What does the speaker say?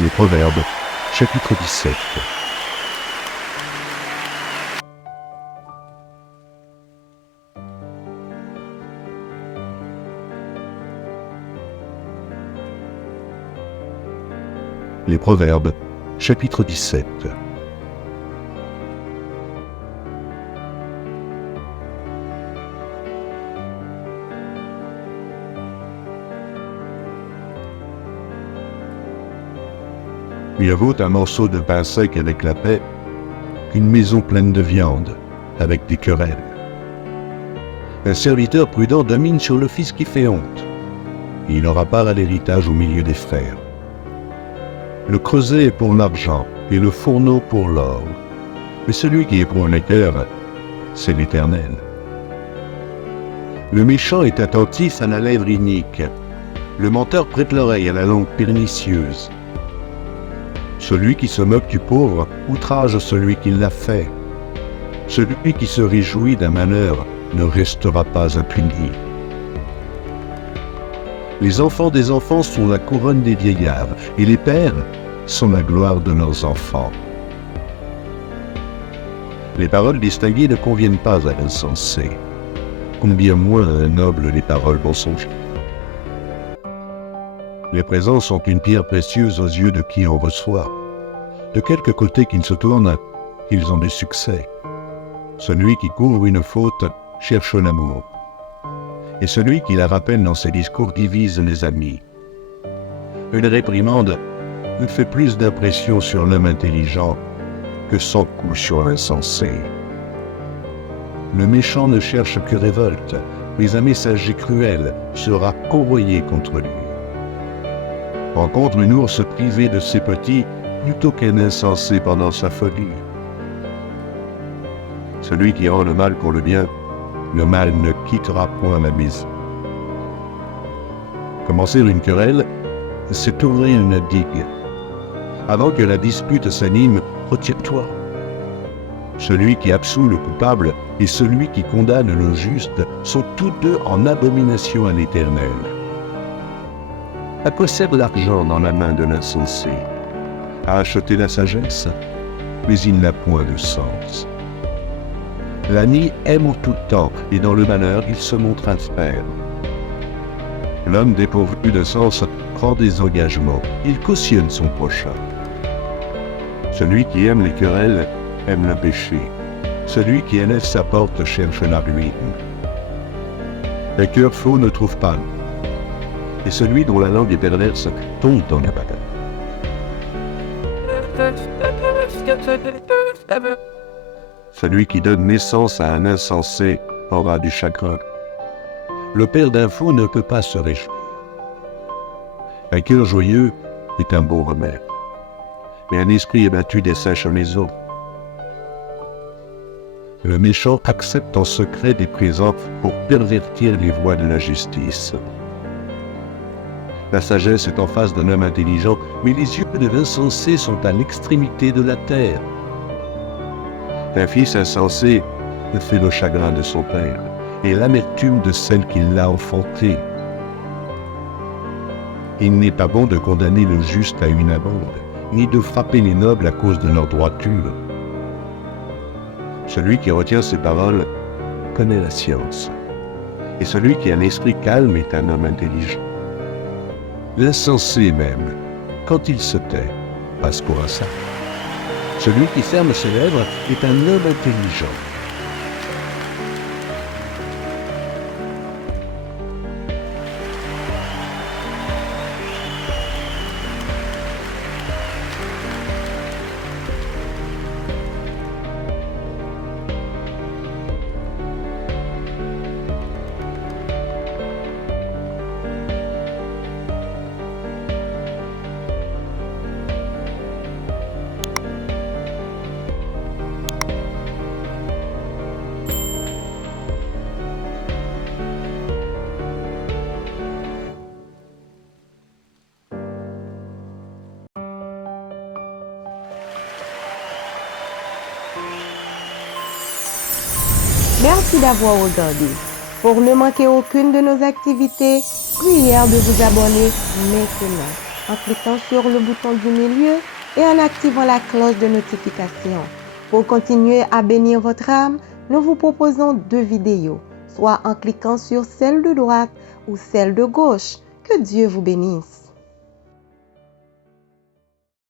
Les Proverbes, chapitre 17. Les Proverbes, chapitre 17. Mieux vaut un morceau de pain sec avec la paix qu'une maison pleine de viande avec des querelles. Un serviteur prudent domine sur le fils qui fait honte. Il aura part à l'héritage au milieu des frères. Le creuset est pour l'argent et le fourneau pour l'or. Mais celui qui éprouve le cœur, c'est l'Éternel. Le méchant est attentif à la lèvre inique. Le menteur prête l'oreille à la langue pernicieuse. Celui qui se moque du pauvre outrage celui qui l'a fait. Celui qui se réjouit d'un malheur ne restera pas impuni. Les enfants des enfants sont la couronne des vieillards, et les pères sont la gloire de leurs enfants. Les paroles distinguées ne conviennent pas à l'insensé. Combien moins à un noble les paroles mensongères. Les présents sont une pierre précieuse aux yeux de qui on reçoit. De quelque côté qu'ils se tournent, ils ont du succès. Celui qui couvre une faute cherche l'amour. Et celui qui la rappelle dans ses discours divise les amis. Une réprimande ne fait plus d'impression sur l'homme intelligent que 100 coups sur l'insensé. Le méchant ne cherche que révolte, mais un messager cruel sera envoyé contre lui. Rencontre une ours privée de ses petits plutôt qu'un insensé pendant sa folie. Celui qui rend le mal pour le bien, le mal ne quittera point la maison. Commencer une querelle, c'est ouvrir une digue. Avant que la dispute s'anime, retire-toi. Celui qui absout le coupable et celui qui condamne le juste sont tous deux en abomination à l'Éternel. À quoi sert l'argent dans la main de l'insensé? À acheter la sagesse, mais il n'a point de sens. L'ami aime en tout temps, et dans le malheur, il se montre un frère. L'homme dépourvu de sens prend des engagements, il cautionne son prochain. Celui qui aime les querelles aime le péché. Celui qui élève sa porte cherche la ruine. Un cœur faux ne trouve pas. Et celui dont la langue est perverse tombe dans la bagarre. Celui qui donne naissance à un insensé aura du chagrin. Le père d'un fou ne peut pas se réjouir. Un cœur joyeux est un bon remède, mais un esprit abattu dessèche les eaux. Le méchant accepte en secret des présents pour pervertir les voies de la justice. La sagesse est en face d'un homme intelligent, mais les yeux de l'insensé sont à l'extrémité de la terre. Un fils insensé fait le chagrin de son père et l'amertume de celle qui l'a enfanté. Il n'est pas bon de condamner le juste à une amende, ni de frapper les nobles à cause de leur droiture. Celui qui retient ses paroles connaît la science, et celui qui a l'esprit calme est un homme intelligent. L'insensé même, quand il se tait, passe pour un sage. Celui qui ferme ses lèvres est un homme intelligent. Merci d'avoir regardé. Pour ne manquer aucune de nos activités, prière de vous abonner maintenant. en cliquant sur le bouton du milieu et en activant la cloche de notification. Pour continuer à bénir votre âme, nous vous proposons 2 vidéos, soit en cliquant sur celle de droite ou celle de gauche. Que Dieu vous bénisse.